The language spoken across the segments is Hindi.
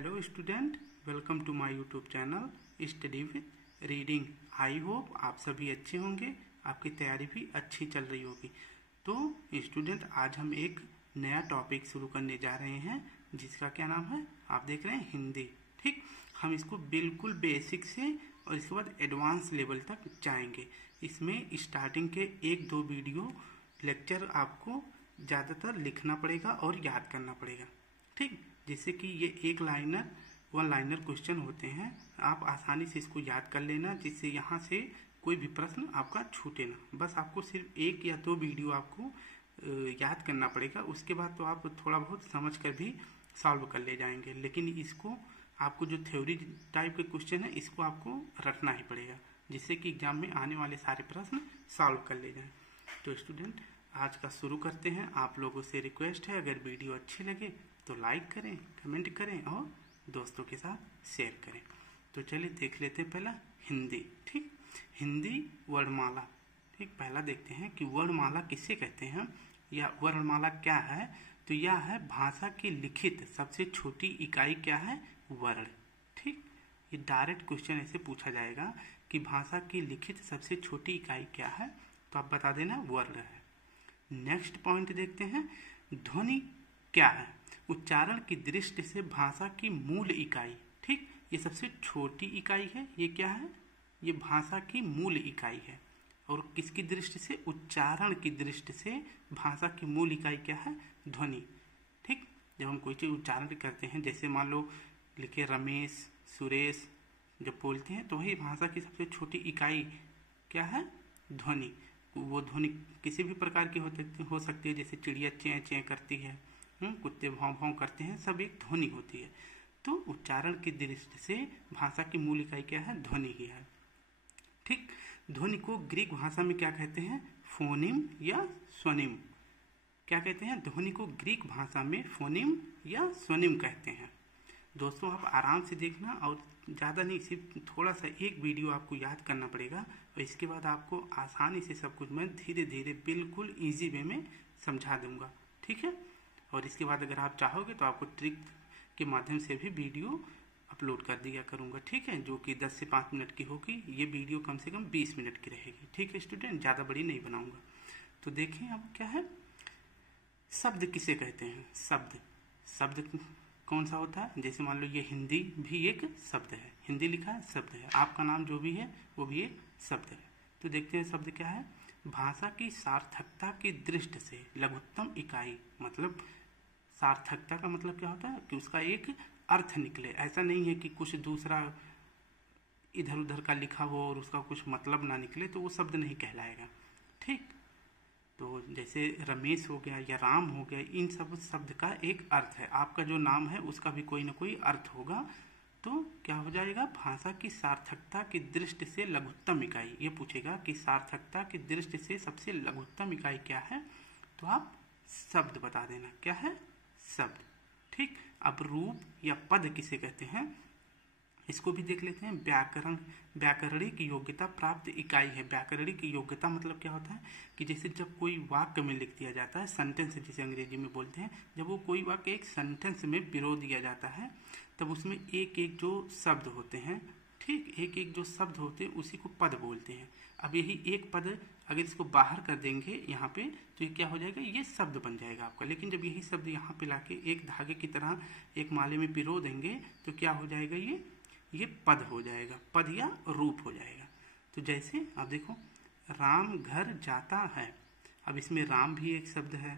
Hello student, welcome to my YouTube channel study with reading. I hope आप सभी अच्छे होंगे, आपकी तैयारी भी अच्छी चल रही होगी। तो स्टूडेंट, आज हम एक नया टॉपिक शुरू करने जा रहे हैं जिसका क्या नाम है, आप देख रहे हैं हिंदी। ठीक, हम इसको बिल्कुल बेसिक से और इसके बाद एडवांस लेवल तक जाएंगे। इसमें स्टार्टिंग के 1-2 वीडियो लेक्चर आपको ज़्यादातर लिखना पड़ेगा और याद करना पड़ेगा। ठीक, जिससे कि ये एक लाइनर 1 लाइनर क्वेश्चन होते हैं, आप आसानी से इसको याद कर लेना, जिससे यहाँ से कोई भी प्रश्न आपका छूटे ना। बस आपको सिर्फ 1 या 2 वीडियो आपको याद करना पड़ेगा, उसके बाद तो आप थोड़ा बहुत समझ कर भी सॉल्व कर ले जाएंगे। लेकिन इसको आपको जो थ्योरी टाइप के क्वेश्चन है इसको आपको रटना ही पड़ेगा, जिससे कि एग्जाम में आने वाले सारे प्रश्न सॉल्व कर ले जाएं। तो स्टूडेंट, आज का शुरू करते हैं। आप लोगों से रिक्वेस्ट है, अगर वीडियो अच्छी लगे तो लाइक करें, कमेंट करें और दोस्तों के साथ शेयर करें। तो चलिए देख लेते हैं पहला हिंदी। ठीक, हिंदी वर्णमाला। ठीक, पहला देखते हैं कि वर्णमाला किसे कहते हैं या वर्णमाला क्या है। तो यह है भाषा की लिखित सबसे छोटी इकाई क्या है, वर्ण। ठीक, ये डायरेक्ट क्वेश्चन ऐसे पूछा जाएगा कि भाषा की लिखित सबसे छोटी इकाई क्या है, तो आप बता देना वर्ण है। नेक्स्ट पॉइंट देखते हैं, ध्वनि क्या है। उच्चारण की दृष्टि से भाषा की मूल इकाई। ठीक, ये सबसे छोटी इकाई है, ये क्या है, ये भाषा की मूल इकाई है। और किसकी दृष्टि से, उच्चारण की दृष्टि से भाषा की मूल इकाई क्या है, ध्वनि। ठीक, जब हम कोई चीज़ उच्चारण करते हैं, जैसे मान लो लिखे रमेश, सुरेश, जब बोलते हैं तो वही भाषा की सबसे छोटी इकाई क्या है, ध्वनि। वो ध्वनि किसी भी प्रकार की हो सकती है, जैसे चिड़िया चें चें करती है, कुत्ते भौं भौं करते हैं, सब एक ध्वनि होती है। तो उच्चारण की दृष्टि से भाषा की मूल इकाई क्या है, ध्वनि ही है। ठीक, ध्वनि को ग्रीक भाषा में क्या कहते हैं, फोनिम या स्वनिम। क्या कहते हैं, ध्वनि को ग्रीक भाषा में फोनिम या स्वनिम कहते हैं। दोस्तों, आप आराम से देखना और ज़्यादा नहीं, सिर्फ थोड़ा सा एक वीडियो आपको याद करना पड़ेगा और इसके बाद आपको आसानी से सब कुछ मैं धीरे धीरे बिल्कुल ईजी वे में समझा दूंगा। ठीक है, और इसके बाद अगर आप चाहोगे तो आपको ट्रिक के माध्यम से भी वीडियो अपलोड कर दिया करूंगा। ठीक है, जो कि 10 से 5 मिनट की होगी। ये वीडियो कम से कम 20 मिनट की रहेगी। ठीक है स्टूडेंट, ज़्यादा बड़ी नहीं बनाऊंगा। तो देखें अब क्या है, शब्द किसे कहते हैं। शब्द कौन सा होता है, जैसे मान लो ये हिंदी भी एक शब्द है, हिंदी लिखा है शब्द है, आपका नाम जो भी है वो भी एक शब्द है। तो देखते हैं शब्द क्या है, भाषा की सार्थकता की दृष्टि से लघुत्तम इकाई। मतलब सार्थकता का मतलब क्या होता है कि उसका एक अर्थ निकले। ऐसा नहीं है कि कुछ दूसरा इधर उधर का लिखा हो और उसका कुछ मतलब ना निकले, तो वो शब्द नहीं कहलाएगा। ठीक, तो जैसे रमेश हो गया या राम हो गया, इन सब शब्द का एक अर्थ है। आपका जो नाम है उसका भी कोई ना कोई अर्थ होगा। तो क्या हो जाएगा, भाषा की सार्थकता की दृष्टि से लघुत्तम इकाई। ये पूछेगा कि सार्थकता की दृष्टि से सबसे लघुत्तम इकाई क्या है, तो आप शब्द बता देना, क्या है, शब्द। ठीक, अब रूप या पद किसे कहते हैं, इसको भी देख लेते हैं। व्याकरणिक योग्यता प्राप्त इकाई है। व्याकरणिक योग्यता मतलब क्या होता है कि जैसे जब कोई वाक्य में लिख दिया जाता है, सेंटेंस जिसे अंग्रेजी में बोलते हैं, जब वो कोई वाक्य एक सेंटेंस में पिरो दिया जाता है, तब उसमें एक एक जो शब्द होते हैं, ठीक, एक एक जो शब्द होते हैं उसी को पद बोलते हैं। अब यही एक पद अगर इसको बाहर कर देंगे यहाँ पे, तो ये क्या हो जाएगा, ये शब्द बन जाएगा आपका। लेकिन जब यही शब्द यहाँ पे लाके एक धागे की तरह एक माले में पिरो देंगे, तो क्या हो जाएगा, ये पद हो जाएगा, पद या रूप हो जाएगा। तो जैसे आप देखो, राम घर जाता है। अब इसमें राम भी एक शब्द है,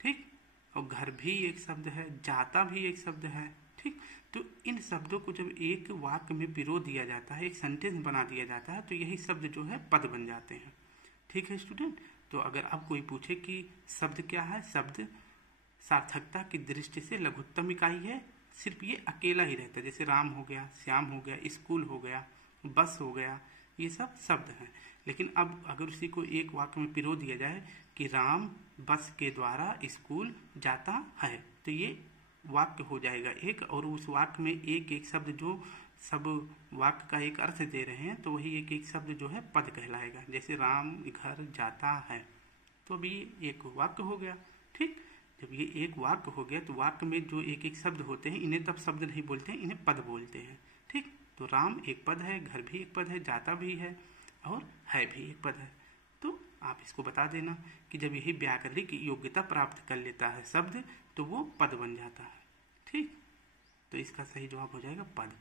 ठीक, और घर भी एक शब्द है, जाता भी एक शब्द है। ठीक, तो इन शब्दों को जब एक वाक्य में पिरो दिया जाता है, एक सेंटेंस बना दिया जाता है, तो यही शब्द जो है पद बन जाते हैं। ठीक है स्टूडेंट, तो अगर अब कोई पूछे कि शब्द क्या है, शब्द सार्थकता की दृष्टि से लघुत्तम इकाई है, सिर्फ ये अकेला ही रहता है। जैसे राम हो गया, श्याम हो गया, स्कूल हो गया, बस हो गया, ये सब शब्द हैं। लेकिन अब अगर उसी को एक वाक्य में पिरो दिया जाए कि राम बस के द्वारा स्कूल जाता है, तो ये वाक्य हो जाएगा एक, और उस वाक्य में एक एक शब्द जो सब वाक्य का एक अर्थ दे रहे हैं, तो वही एक एक शब्द जो है पद कहलाएगा। जैसे राम घर जाता है, तो अभी एक वाक्य हो गया। ठीक, जब ये एक वाक्य हो गया तो वाक्य में जो एक एक शब्द होते हैं इन्हें तब शब्द नहीं बोलते हैं, इन्हें पद बोलते हैं। ठीक, तो राम एक पद है, घर भी एक पद है, जाता भी है और है भी एक पद है। तो आप इसको बता देना कि जब यही व्याकरणिक योग्यता प्राप्त कर लेता है शब्द तो वो पद बन जाता है। ठीक, तो इसका सही जवाब हो जाएगा पद।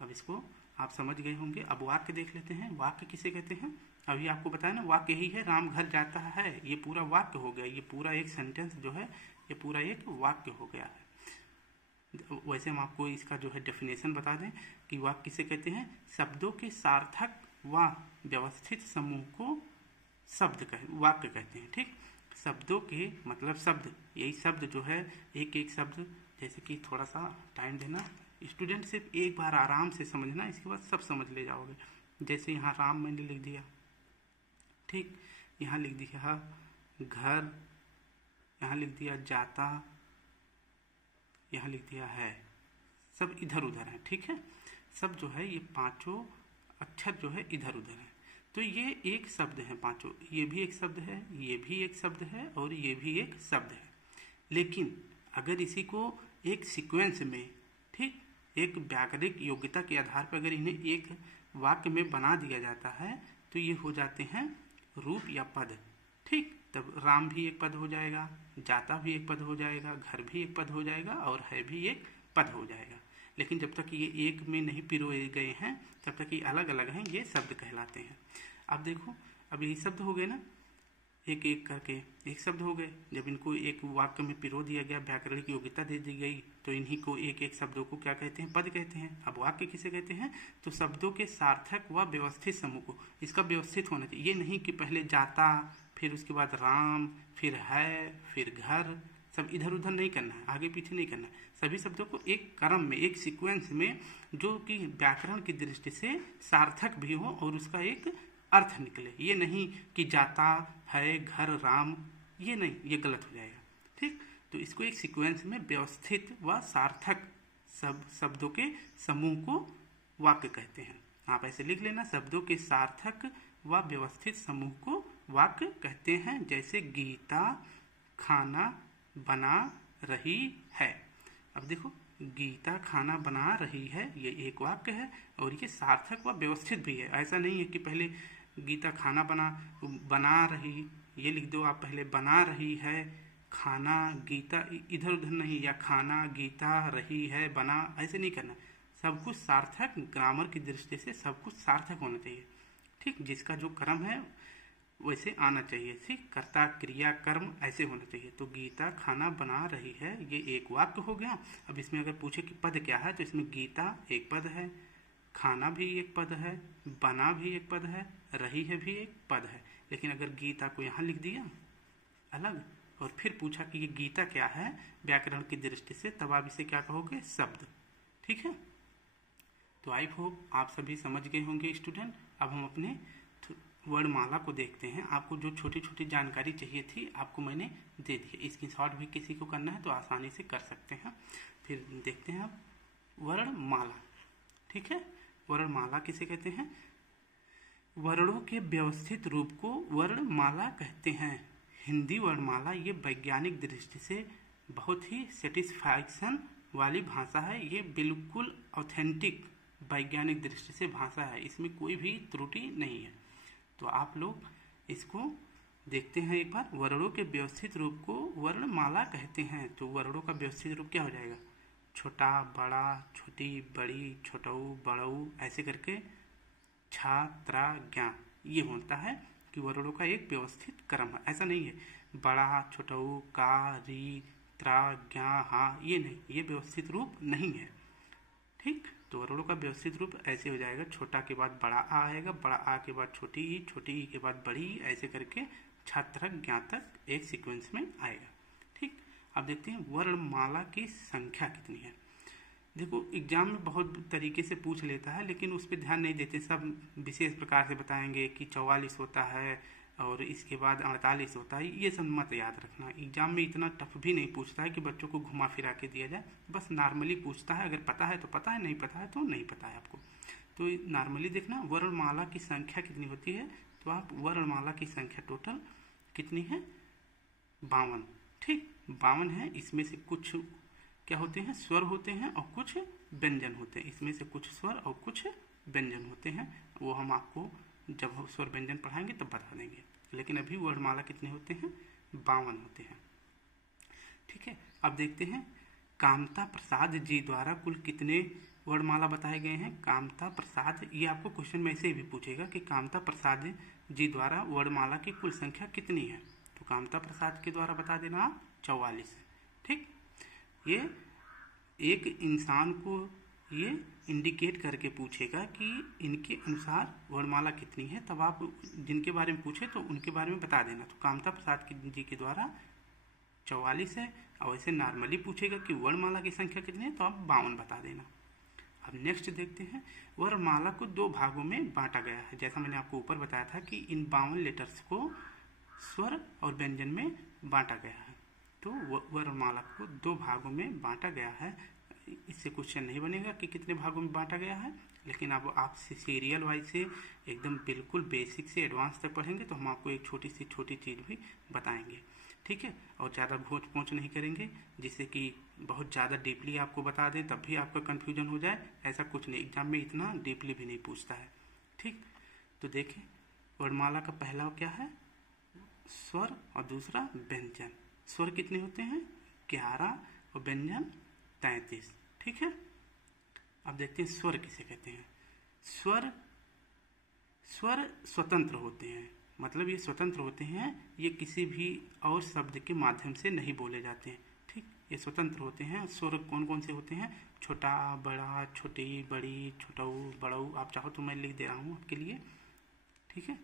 अब इसको आप समझ गए होंगे। अब वाक्य देख लेते हैं। वाक्य किसे कहते हैं? अभी आपको बताया ना, वाक्य यही है, राम घर जाता है, ये पूरा वाक्य हो गया। ये पूरा एक सेंटेंस जो है ये पूरा एक वाक्य हो गया है। वैसे हम आपको इसका जो है डेफिनेशन बता दें कि वाक्य किसे कहते हैं? शब्दों के सार्थक व व्यवस्थित समूह को वाक्य कहते हैं। ठीक, शब्दों के मतलब शब्द, यही शब्द जो है एक एक शब्द, जैसे कि थोड़ा सा टाइम देना स्टूडेंट, सिर्फ एक बार आराम से समझना, इसके बाद सब समझ ले जाओगे। जैसे यहाँ राम मैंने लिख दिया, ठीक, यहाँ लिख दिया घर, यहाँ लिख दिया जाता, यहाँ लिख दिया है, सब इधर उधर है। ठीक है, सब जो है ये पांचों अक्षर जो है इधर उधर है। तो ये एक शब्द है पांचों, ये भी एक शब्द है, ये भी एक शब्द है और ये भी एक शब्द है। लेकिन अगर इसी को एक सीक्वेंस में, ठीक, एक व्याकरणिक योग्यता के आधार पर अगर इन्हें एक वाक्य में बना दिया जाता है तो ये हो जाते हैं रूप या पद। ठीक, तब राम भी एक पद हो जाएगा, जाता भी एक पद हो जाएगा, घर भी एक पद हो जाएगा और है भी एक पद हो जाएगा। लेकिन जब तक ये एक में नहीं पिरोए गए हैं तब तक ये अलग अलग हैं, ये शब्द कहलाते हैं। अब देखो, अब यही शब्द हो गए ना, एक एक करके एक शब्द हो गए। जब इनको एक वाक्य में पिरो दिया गया, व्याकरणिक योग्यता दे दी गई, तो इन्हीं को एक एक शब्दों को क्या कहते हैं? पद कहते हैं। अब वाक्य किसे कहते हैं? तो शब्दों के सार्थक व व्यवस्थित समूह को। इसका व्यवस्थित होना चाहिए, ये नहीं कि पहले जाता, फिर उसके बाद राम, फिर है, फिर घर, सब इधर उधर नहीं करना है, आगे पीछे नहीं करना है। सभी शब्दों को एक क्रम में, एक सीक्वेंस में, जो कि व्याकरण की दृष्टि से सार्थक भी हो और उसका एक अर्थ निकले। ये नहीं कि जाता है, घर, राम, ये नहीं, ये गलत हो जाएगा। ठीक, तो इसको एक सीक्वेंस में व्यवस्थित व सार्थक सब शब्दों के समूह को वाक्य कहते हैं। आप ऐसे लिख लेना, शब्दों के सार्थक व व्यवस्थित समूह को वाक्य कहते हैं। जैसे गीता खाना बना रही है। अब देखो, गीता खाना बना रही है, ये एक वाक्य है और ये सार्थक व व्यवस्थित भी है। ऐसा नहीं है कि पहले गीता खाना बना रही, ये लिख दो आप, पहले बना रही है, खाना, गीता, इधर उधर नहीं, या खाना, गीता, रही है, बना, ऐसे नहीं करना। सब कुछ सार्थक, ग्रामर की दृष्टि से सब कुछ सार्थक होना चाहिए। ठीक, जिसका जो क्रम है वैसे आना चाहिए। ठीक, कर्ता, क्रिया, कर्म ऐसे होना चाहिए। तो गीता खाना बना रही है, ये एक वाक्य हो गया। अब इसमें अगर पूछे कि पद क्या है, तो इसमें गीता एक पद है, खाना भी एक पद है, बना भी एक पद है, रही है भी एक पद है। लेकिन अगर गीता को यहाँ लिख दिया अलग और फिर पूछा कि ये गीता क्या है व्याकरण की दृष्टि से, तब आप इसे क्या कहोगे? शब्द। ठीक है, तो आई होप आप सभी समझ गए होंगे स्टूडेंट। अब हम अपने वर्णमाला को देखते हैं। आपको जो छोटी छोटी जानकारी चाहिए थी आपको मैंने दे दी है। इसकी शॉर्ट भी किसी को करना है तो आसानी से कर सकते हैं। फिर देखते हैं अब वर्णमाला। ठीक है, वर्णमाला किसे कहते हैं? वर्णों के व्यवस्थित रूप को वर्णमाला कहते हैं। हिंदी वर्णमाला ये वैज्ञानिक दृष्टि से बहुत ही सेटिस्फैक्शन वाली भाषा है। ये बिल्कुल ऑथेंटिक वैज्ञानिक दृष्टि से भाषा है, इसमें कोई भी त्रुटि नहीं है। तो आप लोग इसको देखते हैं एक बार। वर्णों के व्यवस्थित रूप को वर्णमाला कहते हैं। तो वर्णों का व्यवस्थित रूप क्या हो जाएगा? छोटा, बड़ा, छोटी, बड़ी, छोटऊ, बड़ऊ, ऐसे करके छा, त्रा, ज्ञा, ये होता है कि वर्णों का एक व्यवस्थित क्रम है। ऐसा नहीं है बड़ा, छोटऊ, का, री, त्रा, ज्ञा, हा, ये नहीं, ये व्यवस्थित रूप नहीं है। ठीक, तो वर्णों का व्यवस्थित रूप ऐसे हो जाएगा, छोटा के बाद बड़ा आ आएगा, बड़ा आ के बाद छोटी ई, छोटी ई के बाद बड़ी ई, ऐसे करके छात्रक ज्ञातक एक सीक्वेंस में आएगा। ठीक, अब देखते हैं वर्णमाला की संख्या कितनी है। देखो, एग्जाम में बहुत तरीके से पूछ लेता है लेकिन उस पर ध्यान नहीं देते। सब विशेष प्रकार से बताएंगे कि 44 होता है और इसके बाद 48 होता है। ये सब मत याद रखना। एग्जाम में इतना टफ भी नहीं पूछता है कि बच्चों को घुमा फिरा के दिया जाए, बस नॉर्मली पूछता है। अगर पता है तो पता है, नहीं पता है तो नहीं पता है आपको। तो नॉर्मली देखना वर्णमाला की संख्या कितनी होती है। तो आप वर्णमाला की संख्या टोटल कितनी है? 52। ठीक, 52 है। इसमें से कुछ क्या होते हैं, स्वर होते हैं और कुछ व्यंजन होते हैं। इसमें से कुछ स्वर और कुछ व्यंजन होते हैं, वो हम आपको जब हम स्वर व्यंजन पढ़ाएंगे तब बता देंगे। लेकिन अभी वर्णमाला कितने होते हैं, 52 होते हैं। ठीक है, अब देखते हैं कामता प्रसाद जी द्वारा कुल कितने वर्णमाला बताए गए हैं। कामता प्रसाद, ये आपको क्वेश्चन में ऐसे भी पूछेगा कि कामता प्रसाद जी द्वारा वर्णमाला की कुल संख्या कितनी है। तो कामता प्रसाद के द्वारा बता देना आप 44 है। ठीक, ये एक इंसान को ये इंडिकेट करके पूछेगा कि इनके अनुसार वर्णमाला कितनी है, तब आप जिनके बारे में पूछे तो उनके बारे में बता देना। तो कामता प्रसाद जी के द्वारा 44 है, और ऐसे नॉर्मली पूछेगा कि वर्णमाला की संख्या कितनी है तो आप 52 बता देना। अब नेक्स्ट देखते हैं, वर्णमाला को 2 भागों में बांटा गया है। जैसा मैंने आपको ऊपर बताया था कि इन 52 लेटर्स को स्वर और व्यंजन में बांटा गया है। तो वर्णमाला को 2 भागों में बांटा गया है। इससे क्वेश्चन नहीं बनेगा कि कितने भागों में बांटा गया है, लेकिन अब आप सीरियल वाइज से एकदम बिल्कुल बेसिक से एडवांस तक पढ़ेंगे तो हम आपको एक छोटी चीज़ भी बताएंगे। ठीक है, और ज़्यादा घोंच पोंच नहीं करेंगे जिससे कि बहुत ज़्यादा डीपली आपको बता दें तब भी आपका कन्फ्यूजन हो जाए। ऐसा कुछ नहीं, एग्जाम में इतना डीपली भी नहीं पूछता है। ठीक, तो देखें वर्णमाला का पहला क्या है, स्वर, और दूसरा व्यंजन। स्वर कितने होते हैं, 11, और व्यंजन 33। ठीक है, अब देखते हैं स्वर किसे कहते हैं। स्वर स्वतंत्र होते हैं, मतलब ये स्वतंत्र होते हैं, ये किसी भी और शब्द के माध्यम से नहीं बोले जाते हैं। ठीक, ये स्वतंत्र होते हैं। स्वर कौन कौन से होते हैं, छोटा, बड़ा, छोटी, बड़ी, छोटाऊ, बड़ाऊ। आप चाहो तो मैं लिख दे रहा हूँ आपके लिए। ठीक है,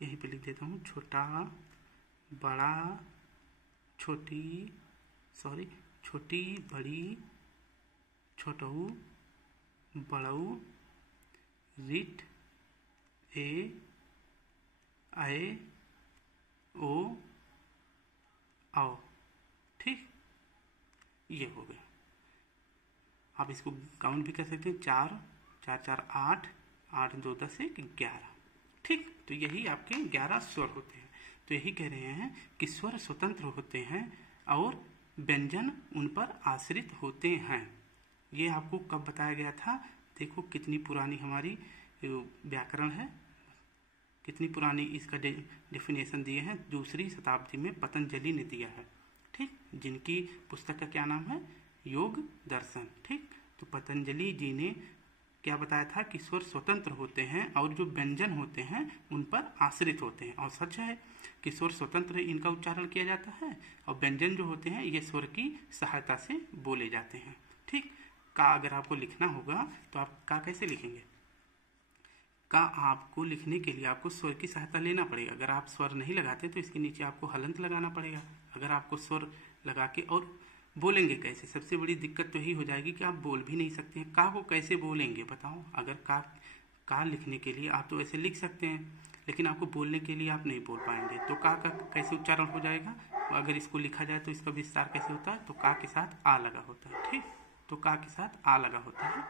यहीं पे लिख देता हूँ, छोटा, बड़ा, छोटी, बड़ी, छोटाऊ, बड़ाऊ, रिट, ए, आए, ओ, आओ। ठीक, ये हो गया। आप इसको काउंट भी कर सकते हैं, 4, 4, 4, 8, 8, 2, 10, 1, 11। ठीक, तो यही आपके 11 स्वर होते हैं। तो यही कह रहे हैं कि स्वर स्वतंत्र होते हैं और व्यंजन उन पर आश्रित होते हैं। ये आपको कब बताया गया था, देखो कितनी पुरानी हमारी व्याकरण है, कितनी पुरानी इसका डेफिनेशन दिए हैं, 2री शताब्दी में पतंजलि ने दिया है। ठीक, जिनकी पुस्तक का क्या नाम है, योग दर्शन। ठीक, तो पतंजलि जी ने क्या बताया था कि स्वर स्वतंत्र होते हैं और जो व्यंजन होते हैं उन पर आश्रित होते हैं। और सच है कि स्वर स्वतंत्र इनका उच्चारण किया जाता है और व्यंजन जो होते हैं ये स्वर की सहायता से बोले जाते हैं। ठीक, का अगर आपको लिखना होगा तो आप का कैसे लिखेंगे, का आपको लिखने के लिए आपको स्वर की सहायता लेना पड़ेगा। अगर आप स्वर नहीं लगाते तो इसके नीचे आपको हलंत लगाना पड़ेगा। अगर आपको स्वर लगा के और बोलेंगे कैसे, सबसे बड़ी दिक्कत तो यही हो जाएगी कि आप बोल भी नहीं सकते हैं। का को कैसे बोलेंगे बताओ। अगर का लिखने के लिए आप तो ऐसे लिख सकते हैं, लेकिन आपको बोलने के लिए आप नहीं बोल पाएंगे। तो का कैसे उच्चारण हो जाएगा, अगर इसको लिखा जाए तो इसका विस्तार कैसे होता है, तो का के साथ आ लगा होता है। ठीक, तो का के साथ आ लगा होता है।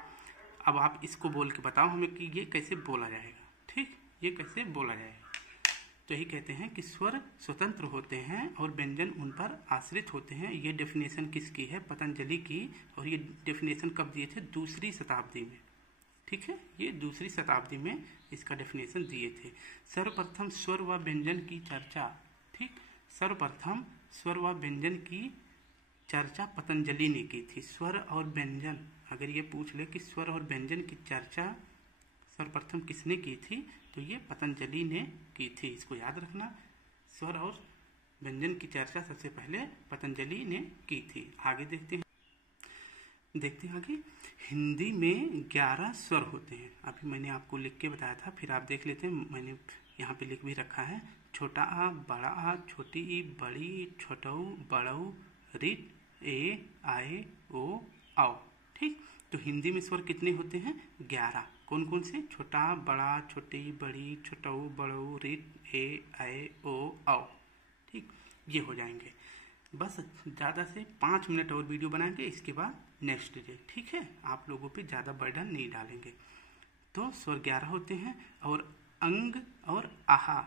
अब आप इसको बोल के बताओ हमें कि ये कैसे बोला जाएगा। ठीक, ये कैसे बोला जाएगा। तो यही कहते हैं कि स्वर स्वतंत्र होते हैं और व्यंजन उन पर आश्रित होते हैं। ये डेफिनेशन किसकी है, पतंजलि की। और ये डेफिनेशन कब दिए थे, 2री शताब्दी में। ठीक है, ये 2री शताब्दी में इसका डेफिनेशन दिए थे। सर्वप्रथम स्वर व व्यंजन की चर्चा, ठीक, सर्वप्रथम स्वर व व्यंजन की चर्चा पतंजलि ने की थी। स्वर और व्यंजन, अगर ये पूछ ले कि स्वर और व्यंजन की चर्चा सर्वप्रथम किसने की थी, तो ये पतंजलि ने की थी। इसको याद रखना, स्वर और व्यंजन की चर्चा सबसे पहले पतंजलि ने की थी। आगे देखते हैं आगे। हिंदी में 11 स्वर होते हैं। अभी मैंने आपको लिख के बताया था, फिर आप देख लेते हैं, मैंने यहाँ पे लिख भी रखा है। छोटा आ, बड़ा आ, छोटी ई, बड़ी, छोटऊ, बड़ऊ, रिट, ए, आए, ओ, आओ। ठीक, तो हिंदी में स्वर कितने होते हैं, 11। कौन कौन से, छोटा, बड़ा, छोटी, बड़ी, छोटऊ, बड़ऊ, रिट, ए, आए, ओ, आओ। ठीक, ये हो जाएंगे। बस ज़्यादा से 5 मिनट और वीडियो बनाएंगे, इसके बाद नेक्स्ट डे। ठीक है, आप लोगों पे ज़्यादा बर्डन नहीं डालेंगे। तो स्वर 11 होते हैं और अंग और आहा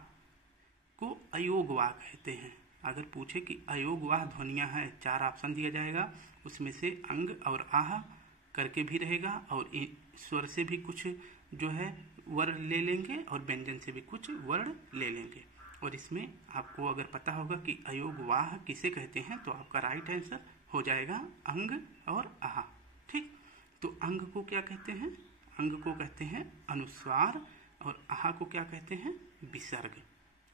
को अयोग वा कहते हैं। अगर पूछे कि अयोगवाह ध्वनियाँ हैं, 4 ऑप्शन दिया जाएगा, उसमें से अंग और आह करके भी रहेगा और स्वर से भी कुछ जो है वर्ण ले लेंगे और व्यंजन से भी कुछ वर्ण ले लेंगे। और इसमें आपको अगर पता होगा कि अयोगवाह किसे कहते हैं तो आपका राइट आंसर हो जाएगा अंग और आह। ठीक, तो अंग को क्या कहते हैं? अंग को कहते हैं अनुस्वार और आह को क्या कहते हैं? विसर्ग।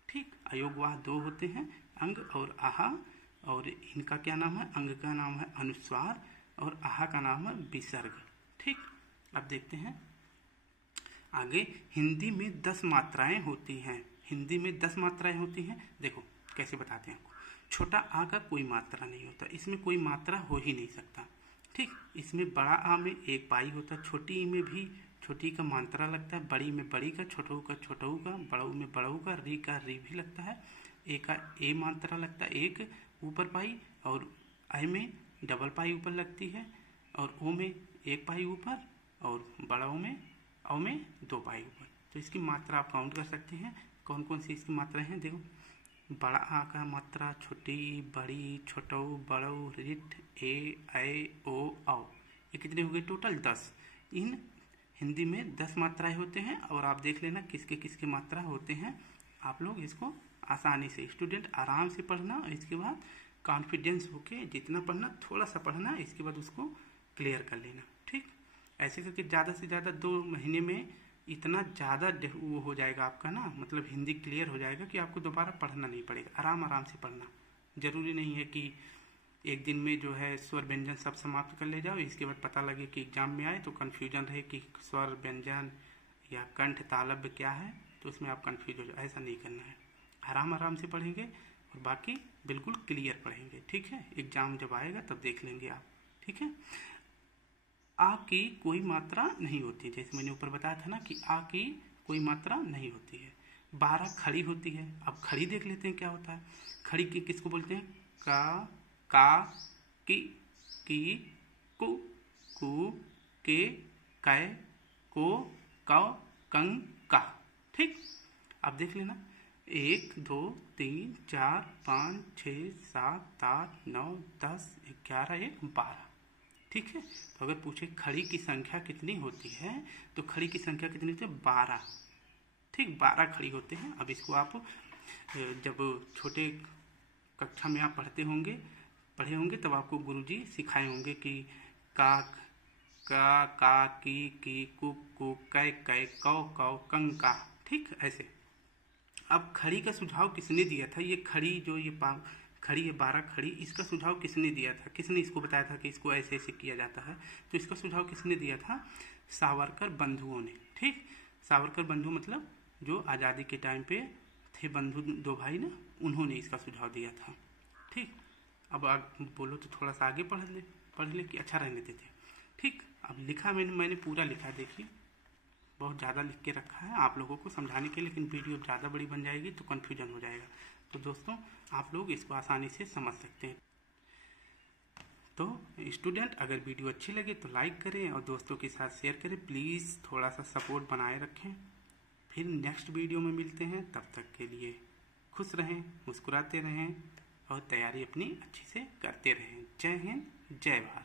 ठीक, अयोगवाह 2 होते हैं, अंग और आह, और इनका क्या नाम है? अंग का नाम है अनुस्वार और आह का नाम है विसर्ग। ठीक, अब देखते हैं आगे। हिंदी में 10 मात्राएं होती हैं। हिंदी में 10 मात्राएं होती हैं। देखो कैसे बताते हैं आपको। छोटा आ का कोई मात्रा नहीं होता, इसमें कोई मात्रा हो ही नहीं सकता। ठीक, इसमें बड़ा आ में एक पाई होता है, छोटी ई में भी छोटी का मात्रा लगता है, बड़ी में बड़ी का, छोटऊ का छोटऊ का, बड़ऊ में बड़ऊ का, री का री भी लगता है, ए का ए मात्रा लगता है, एक ऊपर पाई, और आई में डबल पाई ऊपर लगती है, और ओ में एक पाई ऊपर, और बड़ऊ में औ में 2 पाई ऊपर। तो इसकी मात्रा आप काउंट कर सकते हैं। कौन कौन सी इसकी मात्राएं हैं? देखो, बड़ा आ का मात्रा छोटी, बड़ी, छोटऊ, बड़ऊ, रिट, ए, ऐ, ओ, औ। ये कितने हो गए टोटल? 10। इन हिंदी में 10 मात्राएं होते हैं और आप देख लेना किसके किसके मात्रा होते हैं। आप लोग इसको आसानी से, स्टूडेंट आराम से पढ़ना और इसके बाद कॉन्फिडेंस होके जितना पढ़ना, थोड़ा सा पढ़ना, इसके बाद उसको क्लियर कर लेना। ठीक, ऐसे करके ज़्यादा से ज़्यादा 2 महीने में इतना ज़्यादा वो हो जाएगा आपका ना, मतलब हिंदी क्लियर हो जाएगा कि आपको दोबारा पढ़ना नहीं पड़ेगा। आराम आराम से पढ़ना, ज़रूरी नहीं है कि एक दिन में जो है स्वर व्यंजन सब समाप्त कर ले जाओ, इसके बाद पता लगे कि एग्जाम में आए तो कन्फ्यूजन रहे कि स्वर व्यंजन या कंठ तालव्य क्या है, तो उसमें आप कन्फ्यूज हो जाओ। ऐसा नहीं करना है, आराम आराम से पढ़ेंगे और बाकी बिल्कुल क्लियर पढ़ेंगे। ठीक है, एग्जाम जब आएगा तब देख लेंगे आप। ठीक है, आ की कोई मात्रा नहीं होती, जैसे मैंने ऊपर बताया था ना कि आ की कोई मात्रा नहीं होती है। 12 खड़ी होती है। अब खड़ी देख लेते हैं क्या होता है। खड़ी की किसको बोलते हैं? का, की, कु, के, कै, को, कौ, कं, का। ठीक, अब देख लेना, 1 2 3 4 5 6 7 8 9 10 11 1 12। ठीक है, तो अगर पूछे खड़ी की संख्या कितनी होती है तो खड़ी की संख्या कितनी होती है? 12। ठीक, 12 खड़ी होते हैं। अब इसको आप जब छोटे कक्षा में आप पढ़े होंगे तब आपको गुरुजी सिखाए होंगे कि का, की, कु, कै, कौ, कं, का। ठीक, ऐसे। अब खड़ी का सुझाव किसने दिया था? ये खड़ी जो ये खड़ी है 12 खड़ी, इसका सुझाव किसने दिया था? किसने इसको बताया था कि इसको ऐसे ऐसे किया जाता है? तो इसका सुझाव किसने दिया था? सावरकर बंधुओं ने। ठीक, सावरकर बंधु मतलब जो आज़ादी के टाइम पे थे बंधु, 2 भाई ना, उन्होंने इसका सुझाव दिया था। ठीक, अब बोलो तो थोड़ा सा आगे पढ़ ले कि अच्छा रहने देते। ठीक, अब लिखा मैंने पूरा लिखा है, देखिए बहुत ज़्यादा लिख के रखा है आप लोगों को समझाने के लिए, लेकिन वीडियो ज़्यादा बड़ी बन जाएगी तो कन्फ्यूजन हो जाएगा। तो दोस्तों आप लोग इसको आसानी से समझ सकते हैं। तो स्टूडेंट अगर वीडियो अच्छी लगे तो लाइक करें और दोस्तों के साथ शेयर करें। प्लीज़ थोड़ा सा सपोर्ट बनाए रखें। फिर नेक्स्ट वीडियो में मिलते हैं, तब तक के लिए खुश रहें, मुस्कुराते रहें और तैयारी अपनी अच्छी से करते रहें। जय हिंद, जय भारत।